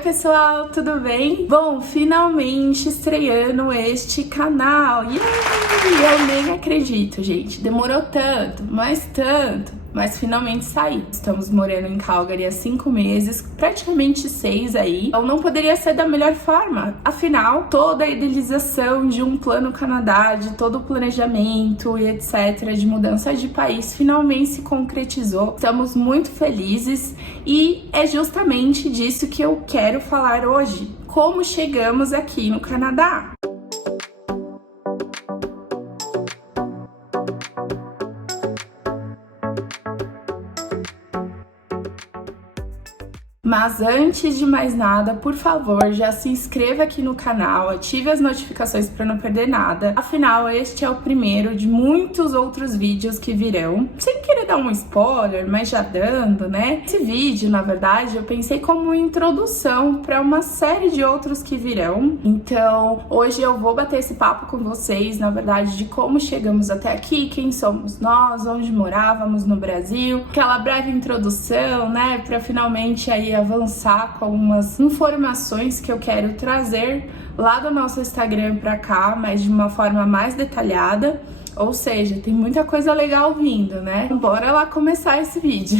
pessoal, tudo bem? Bom, finalmente estreando este canal. Yay! Eu nem acredito, gente. Demorou tanto, mas finalmente saiu. Estamos morando em Calgary há 5 meses, praticamente 6 aí. Então não poderia ser da melhor forma. Afinal, toda a idealização de um plano Canadá, de todo o planejamento e etc, de mudança de país, finalmente se concretizou. Estamos muito felizes e é justamente disso que eu quero falar hoje. Como chegamos aqui no Canadá. Mas antes de mais nada, por favor, já se inscreva aqui no canal, ative as notificações para não perder nada. Afinal, este é o primeiro de muitos outros vídeos que virão. Sem querer dar um spoiler, mas já dando, né? Esse vídeo, na verdade, eu pensei como introdução para uma série de outros que virão. Então, hoje eu vou bater esse papo com vocês, na verdade, de como chegamos até aqui, quem somos nós, onde morávamos no Brasil, aquela breve introdução, né, para finalmente aí avançar com umas informações que eu quero trazer lá do nosso Instagram pra cá, mas de uma forma mais detalhada, ou seja, tem muita coisa legal vindo, né? Bora lá começar esse vídeo.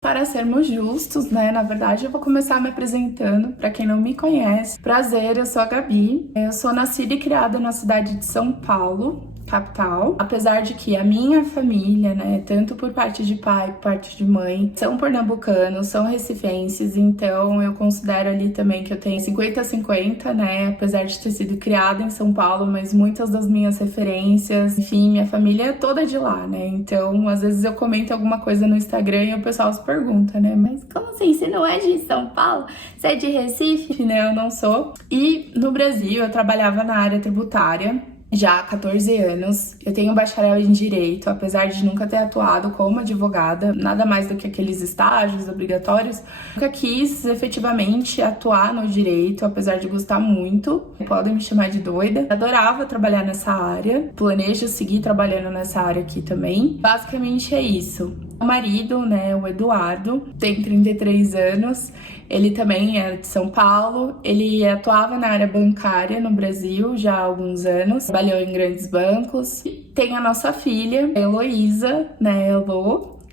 Para sermos justos, né, na verdade eu vou começar me apresentando para quem não me conhece. Prazer, eu sou a Gabi, eu sou nascida e criada na cidade de São Paulo, capital, apesar de que a minha família, né, tanto por parte de pai, por parte de mãe, são pernambucanos, são recifenses, então eu considero ali também que eu tenho 50-50, né, apesar de ter sido criada em São Paulo, mas muitas das minhas referências, enfim, minha família é toda de lá, né, então às vezes eu comento alguma coisa no Instagram e o pessoal se pergunta, né, mas como assim, você não é de São Paulo? Você é de Recife? Né, eu não sou. E no Brasil eu trabalhava na área tributária, já há 14 anos. Eu tenho bacharel em Direito, apesar de nunca ter atuado como advogada, nada mais do que aqueles estágios obrigatórios. Nunca quis efetivamente atuar no direito, apesar de gostar muito. Podem me chamar de doida. Adorava trabalhar nessa área, planejo seguir trabalhando nessa área aqui também. Basicamente é isso. O marido, né, o Eduardo, tem 33 anos, ele também é de São Paulo, ele atuava na área bancária no Brasil já há alguns anos, trabalhou em grandes bancos. Tem a nossa filha, a Heloísa, né,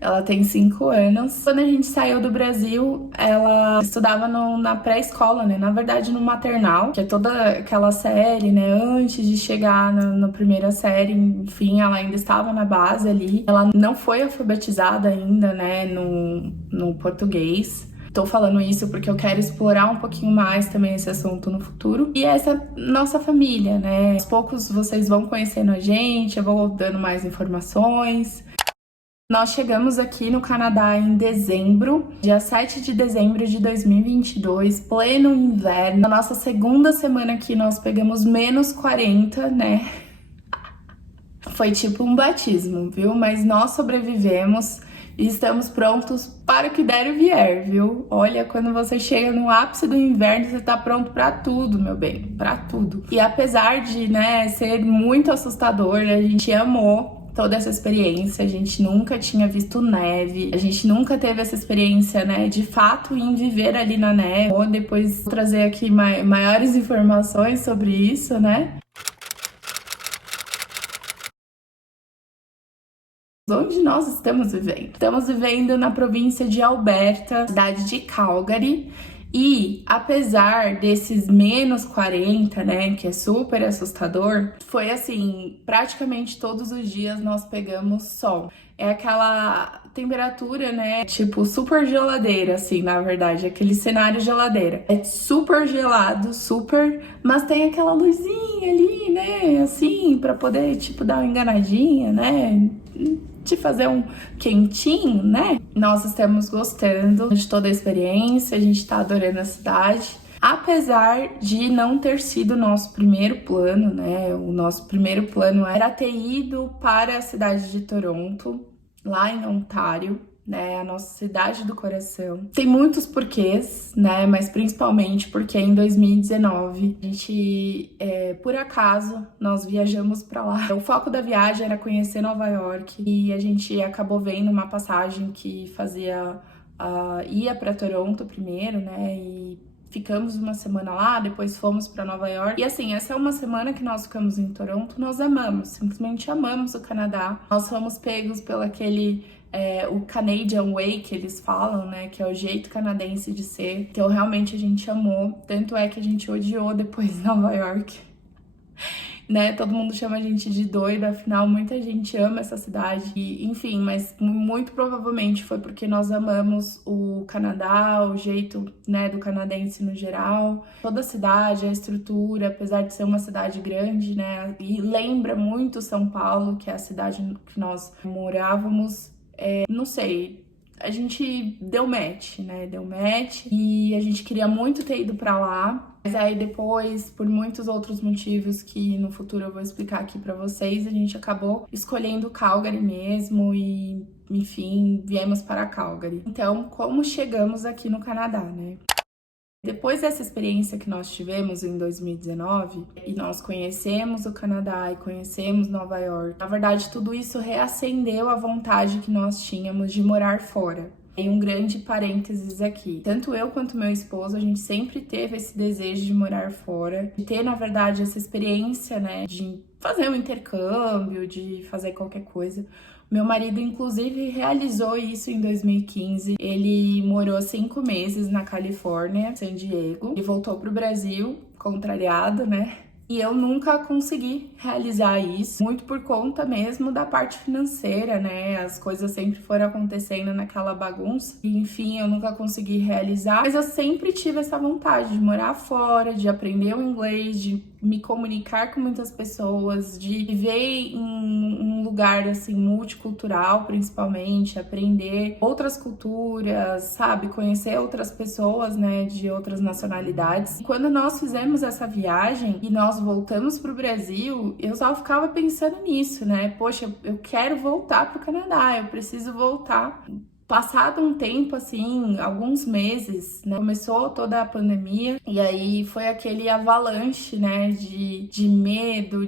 ela tem 5 anos. Quando a gente saiu do Brasil, ela estudava na pré-escola, né? Na verdade, no maternal, que é toda aquela série, né? Antes de chegar na primeira série, enfim, ela ainda estava na base ali. Ela não foi alfabetizada ainda, né? No português. Tô falando isso porque eu quero explorar um pouquinho mais também esse assunto no futuro. E essa nossa família, né? Aos poucos vocês vão conhecendo a gente, eu vou dando mais informações. Nós chegamos aqui no Canadá em dezembro, dia 7 de dezembro de 2022, pleno inverno. Na nossa segunda semana aqui nós pegamos menos 40, né? Foi tipo um batismo, viu? Mas nós sobrevivemos e estamos prontos para o que der e vier, viu? Olha, quando você chega no ápice do inverno, você tá pronto para tudo, meu bem, para tudo. E apesar de, né, ser muito assustador, a gente amou toda essa experiência, a gente nunca tinha visto neve, a gente nunca teve essa experiência, né, de fato em viver ali na neve. Vou depois trazer aqui maiores informações sobre isso, né? Onde nós estamos vivendo? Estamos vivendo na província de Alberta, cidade de Calgary. E apesar desses menos 40, né, que é super assustador, foi assim, praticamente todos os dias nós pegamos sol. É aquela temperatura, né, tipo super geladeira, assim, na verdade, aquele cenário geladeira. É super gelado, super, mas tem aquela luzinha ali, né, assim, pra poder, tipo, dar uma enganadinha, né, de fazer um quentinho, né? Nós estamos gostando de toda a experiência, a gente tá adorando a cidade. Apesar de não ter sido o nosso primeiro plano, né? O nosso primeiro plano era ter ido para a cidade de Toronto, lá em Ontário, né, a nossa cidade do coração. Tem muitos porquês, né, mas principalmente porque em 2019 a gente, por acaso, nós viajamos para lá. O foco da viagem era conhecer Nova York e a gente acabou vendo uma passagem que fazia ia para Toronto primeiro, né, e ficamos uma semana lá, depois fomos para Nova York. E assim, essa é uma semana que nós ficamos em Toronto, nós amamos, simplesmente amamos o Canadá. Nós fomos pegos pelo aquele o Canadian Way que eles falam, né, que é o jeito canadense de ser. Então realmente a gente amou, tanto é que a gente odiou depois Nova York. Né, todo mundo chama a gente de doida, afinal muita gente ama essa cidade, e, enfim, mas muito provavelmente foi porque nós amamos o Canadá, o jeito, né, do canadense no geral, toda a cidade, a estrutura, apesar de ser uma cidade grande, né, e lembra muito São Paulo, que é a cidade que nós morávamos, não sei, a gente deu match, né? Deu match e a gente queria muito ter ido pra lá. Mas aí depois, por muitos outros motivos que no futuro eu vou explicar aqui pra vocês, a gente acabou escolhendo Calgary mesmo e, enfim, viemos para Calgary. Então, como chegamos aqui no Canadá, né? Depois dessa experiência que nós tivemos em 2019, e nós conhecemos o Canadá e conhecemos Nova York, na verdade tudo isso reacendeu a vontade que nós tínhamos de morar fora. E um grande parênteses aqui, tanto eu quanto meu esposo, a gente sempre teve esse desejo de morar fora, de ter, na verdade, essa experiência, né, de fazer um intercâmbio, de fazer qualquer coisa. Meu marido, inclusive, realizou isso em 2015. Ele morou 5 meses na Califórnia, San Diego, e voltou pro Brasil, contrariado, né? E eu nunca consegui realizar isso, muito por conta mesmo da parte financeira, né? As coisas sempre foram acontecendo naquela bagunça. E, enfim, eu nunca consegui realizar. Mas eu sempre tive essa vontade de morar fora, de aprender o inglês, de me comunicar com muitas pessoas, de viver em um lugar, assim, multicultural, principalmente, aprender outras culturas, sabe? Conhecer outras pessoas, né? De outras nacionalidades. E quando nós fizemos essa viagem e nós voltamos pro Brasil, eu só ficava pensando nisso, né? Poxa, eu quero voltar pro Canadá, eu preciso voltar. Passado um tempo, assim, alguns meses, né, começou toda a pandemia e aí foi aquele avalanche, né, de medo,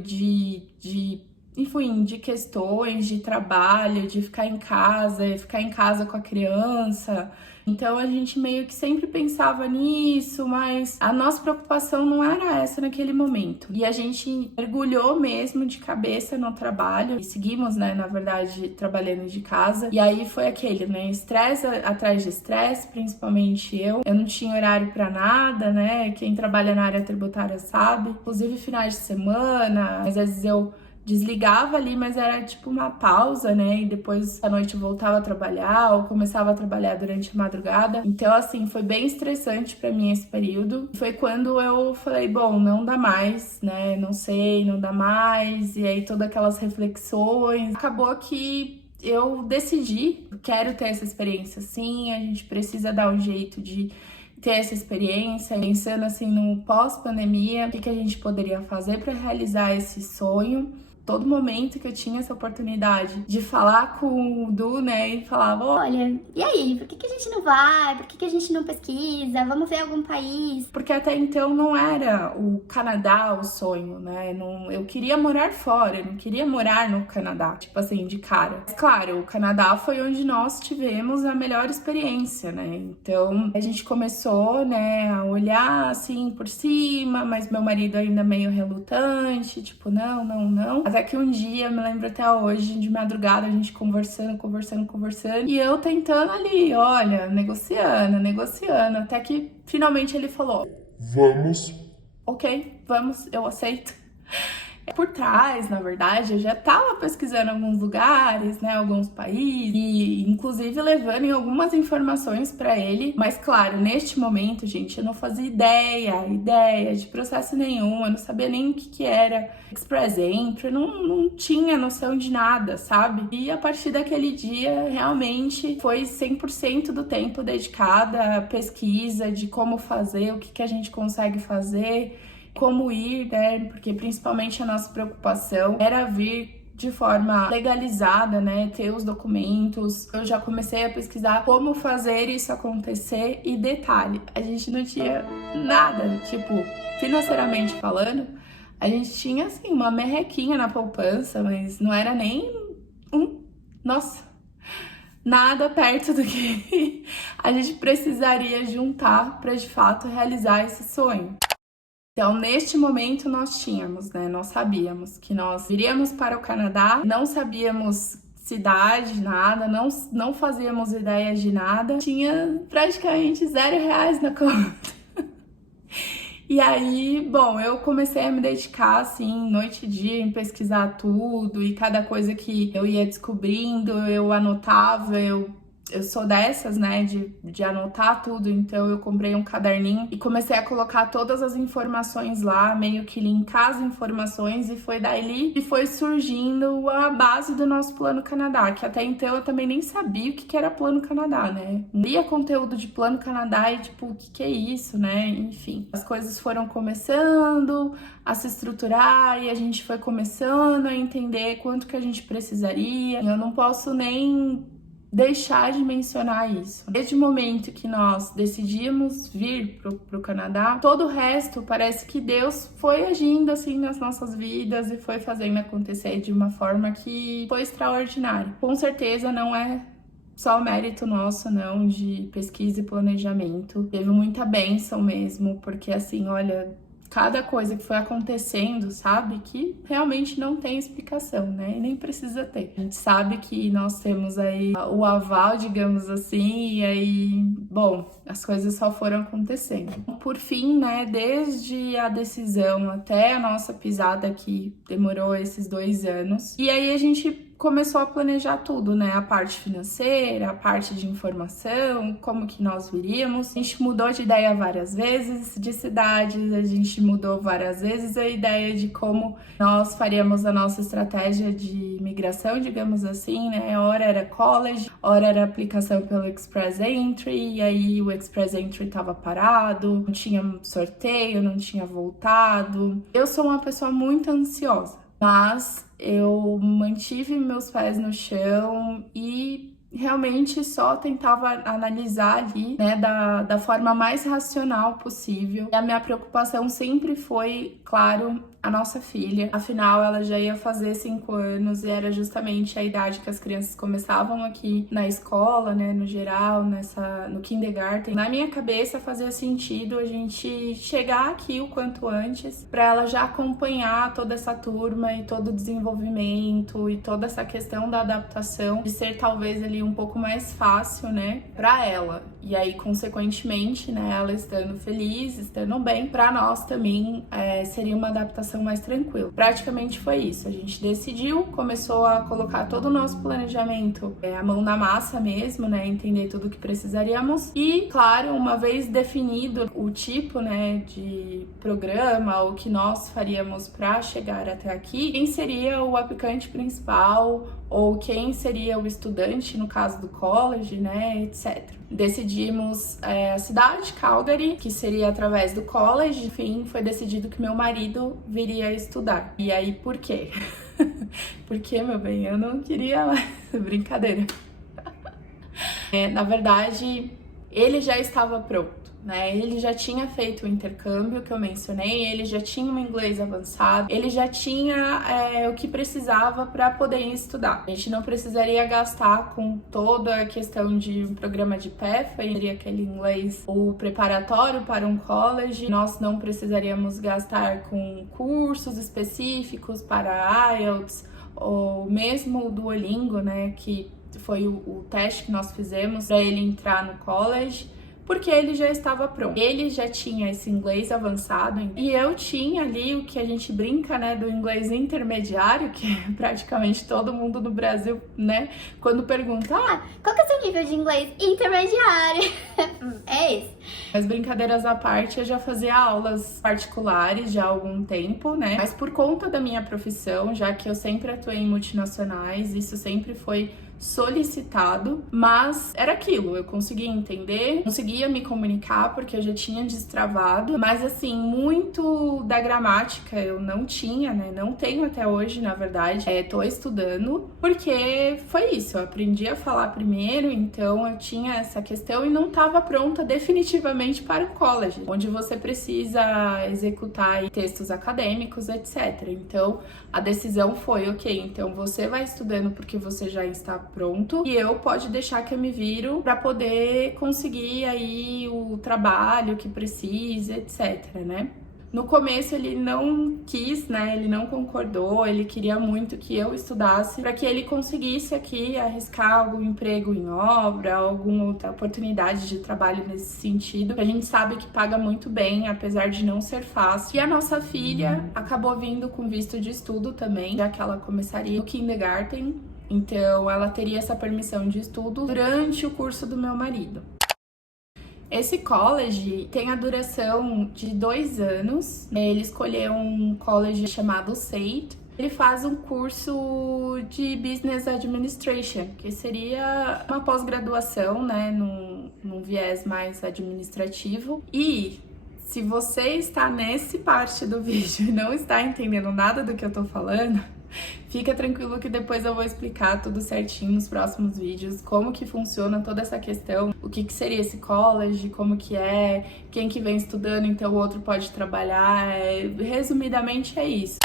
enfim, de questões, de trabalho, de ficar em casa com a criança. Então a gente meio que sempre pensava nisso, mas a nossa preocupação não era essa naquele momento. E a gente mergulhou mesmo de cabeça no trabalho e seguimos, né, na verdade, trabalhando de casa. E aí foi aquele, né, estresse atrás de estresse, principalmente eu. Eu não tinha horário pra nada, né? Quem trabalha na área tributária sabe. Inclusive finais de semana, às vezes eu desligava ali, mas era tipo uma pausa, né? E depois à noite eu voltava a trabalhar ou começava a trabalhar durante a madrugada. Então, assim, foi bem estressante pra mim esse período. Foi quando eu falei, bom, não dá mais, né? Não sei, não dá mais. E aí todas aquelas reflexões. Acabou que eu decidi, quero ter essa experiência sim, a gente precisa dar um jeito de ter essa experiência, pensando assim no pós-pandemia, o que a gente poderia fazer para realizar esse sonho. Todo momento que eu tinha essa oportunidade de falar com o Du, né, e falava, olha, e aí, por que a gente não vai? Por que a gente não pesquisa? Vamos ver algum país? Porque até então não era o Canadá o sonho, né, eu queria morar fora, eu não queria morar no Canadá, tipo assim, de cara. Mas, claro, o Canadá foi onde nós tivemos a melhor experiência, né, então a gente começou, né, a olhar assim por cima, mas meu marido ainda meio relutante, tipo, não. Até que um dia, me lembro até hoje, de madrugada, a gente conversando, e eu tentando ali, olha, negociando, até que finalmente ele falou, vamos. Ok, vamos, eu aceito. Por trás, na verdade, eu já estava pesquisando alguns lugares, né, alguns países, e inclusive levando em algumas informações para ele. Mas claro, neste momento, gente, eu não fazia ideia de processo nenhum, eu não sabia nem o que era Express Entry, não tinha noção de nada, sabe? E a partir daquele dia, realmente, foi 100% do tempo dedicado à pesquisa de como fazer, o que a gente consegue fazer, como ir, né? Porque principalmente a nossa preocupação era vir de forma legalizada, né? Ter os documentos. Eu já comecei a pesquisar como fazer isso acontecer e detalhe, a gente não tinha nada, tipo, financeiramente falando, a gente tinha assim uma merrequinha na poupança, mas não era nem nossa, nada perto do que a gente precisaria juntar para de fato realizar esse sonho. Então, neste momento, nós tínhamos, né? Nós sabíamos que nós iríamos para o Canadá, não sabíamos cidade, nada, não fazíamos ideia de nada, tinha praticamente R$0 na conta. E aí, bom, eu comecei a me dedicar, assim, noite e dia, em pesquisar tudo, e cada coisa que eu ia descobrindo, eu anotava, eu sou dessas, né, de anotar tudo, então eu comprei um caderninho e comecei a colocar todas as informações lá, meio que linkar as informações, e foi daí que foi surgindo a base do nosso Plano Canadá, que até então eu também nem sabia o que era Plano Canadá, né? Lia conteúdo de Plano Canadá e tipo, o que é isso, né? Enfim, as coisas foram começando a se estruturar e a gente foi começando a entender quanto que a gente precisaria. Eu não posso nem deixar de mencionar isso. Desde o momento que nós decidimos vir pro Canadá, todo o resto parece que Deus foi agindo assim nas nossas vidas e foi fazendo acontecer de uma forma que foi extraordinária. Com certeza não é só mérito nosso, não, de pesquisa e planejamento. Teve muita bênção mesmo, porque assim, olha, cada coisa que foi acontecendo, sabe, que realmente não tem explicação, né, e nem precisa ter. A gente sabe que nós temos aí o aval, digamos assim, e aí, bom, as coisas só foram acontecendo. Por fim, né, desde a decisão até a nossa pisada aqui, demorou esses 2 anos, e aí a gente começou a planejar tudo, né? A parte financeira, a parte de informação, como que nós viríamos. A gente mudou de ideia várias vezes, de cidades, a gente mudou várias vezes a ideia de como nós faríamos a nossa estratégia de migração, digamos assim, né? Ora era college, ora era aplicação pelo Express Entry, e aí o Express Entry estava parado, não tinha sorteio, não tinha voltado. Eu sou uma pessoa muito ansiosa, mas eu mantive meus pés no chão e realmente só tentava analisar ali, né, da forma mais racional possível. E a minha preocupação sempre foi, claro, a nossa filha. Afinal, ela já ia fazer 5 anos e era justamente a idade que as crianças começavam aqui na escola, né, no geral, no kindergarten. Na minha cabeça fazia sentido a gente chegar aqui o quanto antes para ela já acompanhar toda essa turma e todo o desenvolvimento e toda essa questão da adaptação, de ser talvez ali um pouco mais fácil, né, para ela. E aí, consequentemente, né, ela estando feliz, estando bem, para nós também seria uma adaptação mais tranquila. Praticamente foi isso. A gente decidiu, começou a colocar todo o nosso planejamento a mão na massa mesmo, né, entender tudo o que precisaríamos. E, claro, uma vez definido o tipo, né, de programa, o que nós faríamos para chegar até aqui, quem seria o aplicante principal ou quem seria o estudante, no caso do college, né, etc. Decidimos a cidade, Calgary, que seria através do college. Enfim, foi decidido que meu marido viria estudar. E aí, por quê? Porque, meu bem, eu não queria mais. Brincadeira. Na verdade, ele já estava pronto, né? Ele já tinha feito o intercâmbio que eu mencionei, ele já tinha um inglês avançado, ele já tinha o que precisava para poder estudar. A gente não precisaria gastar com toda a questão de um programa de PEFA, seria aquele inglês o preparatório para um college. Nós não precisaríamos gastar com cursos específicos para IELTS ou mesmo o Duolingo, né, que foi o teste que nós fizemos para ele entrar no college, porque ele já estava pronto. Ele já tinha esse inglês avançado e eu tinha ali o que a gente brinca, né, do inglês intermediário, que praticamente todo mundo no Brasil, né, quando pergunta, qual que é o seu nível de inglês intermediário? É esse. Mas brincadeiras à parte, eu já fazia aulas particulares já há algum tempo, né, mas por conta da minha profissão, já que eu sempre atuei em multinacionais, isso sempre foi solicitado, mas era aquilo, eu conseguia entender, conseguia me comunicar porque eu já tinha destravado, mas assim, muito da gramática eu não tinha, né, não tenho até hoje, na verdade, tô estudando, porque foi isso, eu aprendi a falar primeiro, então eu tinha essa questão e não estava pronta definitivamente para o college, onde você precisa executar textos acadêmicos, etc. Então, a decisão foi, ok, então você vai estudando porque você já está pronto e eu pode deixar que eu me viro para poder conseguir aí o trabalho que precisa, etc, né? No começo ele não quis, né? Ele não concordou, ele queria muito que eu estudasse para que ele conseguisse aqui arriscar algum emprego em obra, alguma outra oportunidade de trabalho nesse sentido. A gente sabe que paga muito bem, apesar de não ser fácil. E a nossa filha acabou vindo com visto de estudo também, já que ela começaria no kindergarten. Então ela teria essa permissão de estudo durante o curso do meu marido. Esse college tem a duração de 2 anos. Ele escolheu um college chamado SAIT. Ele faz um curso de Business Administration, que seria uma pós-graduação, né, num viés mais administrativo. E se você está nesse parte do vídeo e não está entendendo nada do que eu tô falando, fica tranquilo que depois eu vou explicar tudo certinho nos próximos vídeos, como que funciona toda essa questão, o que seria esse college, como que é, quem que vem estudando, então o outro pode trabalhar, resumidamente é isso.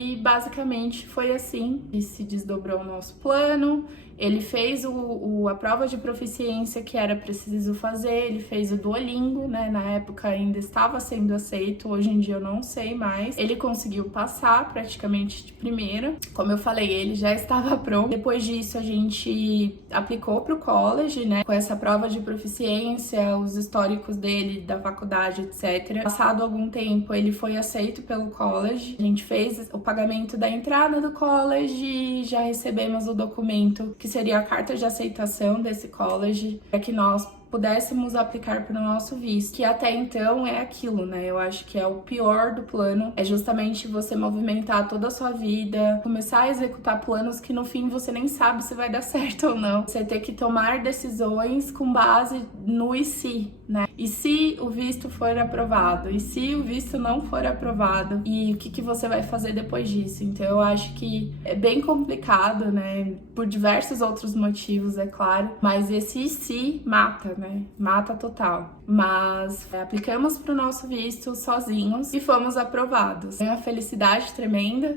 E basicamente foi assim que se desdobrou o nosso plano. Ele fez a prova de proficiência que era preciso fazer, ele fez o Duolingo, né? Na época ainda estava sendo aceito, hoje em dia eu não sei mais. Ele conseguiu passar praticamente de primeira. Como eu falei, ele já estava pronto. Depois disso a gente aplicou para o college, né? Com essa prova de proficiência, os históricos dele, da faculdade, etc. Passado algum tempo, ele foi aceito pelo college. A gente fez o pagamento da entrada do college e já recebemos o documento que seria a carta de aceitação desse college para que nós pudéssemos aplicar para o nosso visto, que até então é aquilo, né? Eu acho que é o pior do plano, é justamente você movimentar toda a sua vida, começar a executar planos que no fim você nem sabe se vai dar certo ou não. Você ter que tomar decisões com base no e se, né? E se o visto for aprovado? E se o visto não for aprovado? E o que você vai fazer depois disso? Então eu acho que é bem complicado, né? Por diversos outros motivos, é claro, mas esse e se mata, né? Mata total. Mas aplicamos para o nosso visto sozinhos e fomos aprovados. Foi uma felicidade tremenda.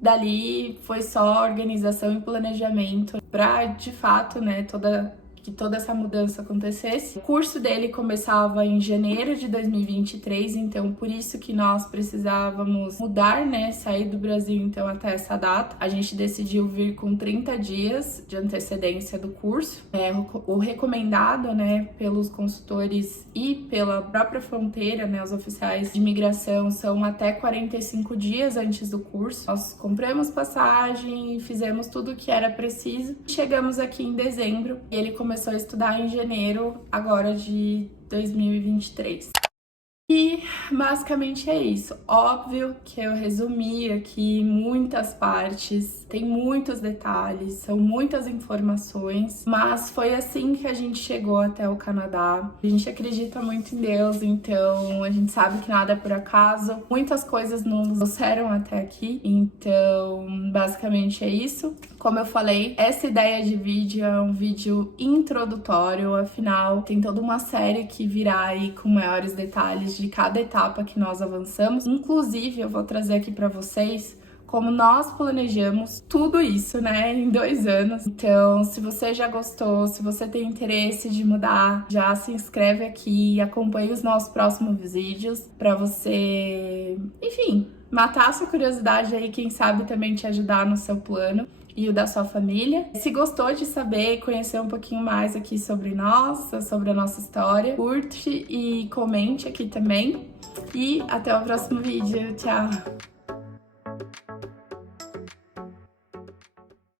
Dali foi só organização e planejamento para, de fato, né, que toda essa mudança acontecesse. O curso dele começava em janeiro de 2023, então por isso que nós precisávamos mudar, né, sair do Brasil então até essa data. A gente decidiu vir com 30 dias de antecedência do curso. O recomendado, né, pelos consultores e pela própria fronteira, né, os oficiais de imigração, são até 45 dias antes do curso. Nós compramos passagem, fizemos tudo o que era preciso. Chegamos aqui em dezembro e ele começou a estudar em janeiro agora de 2023. E basicamente é isso. Óbvio que eu resumi aqui muitas partes, tem muitos detalhes, são muitas informações, mas foi assim que a gente chegou até o Canadá. A gente acredita muito em Deus, então a gente sabe que nada é por acaso. Muitas coisas nos trouxeram até aqui, então basicamente é isso. Como eu falei, essa ideia de vídeo é um vídeo introdutório, afinal tem toda uma série que virá aí com maiores detalhes de cada etapa que nós avançamos. Inclusive, eu vou trazer aqui para vocês como nós planejamos tudo isso, né, em 2 anos. Então, se você já gostou, se você tem interesse de mudar, já se inscreve aqui e acompanhe os nossos próximos vídeos para você, enfim, matar a sua curiosidade aí, quem sabe também te ajudar no seu plano e o da sua família. Se gostou de saber e conhecer um pouquinho mais aqui sobre nós, sobre a nossa história, curte e comente aqui também. E até o próximo vídeo. Tchau!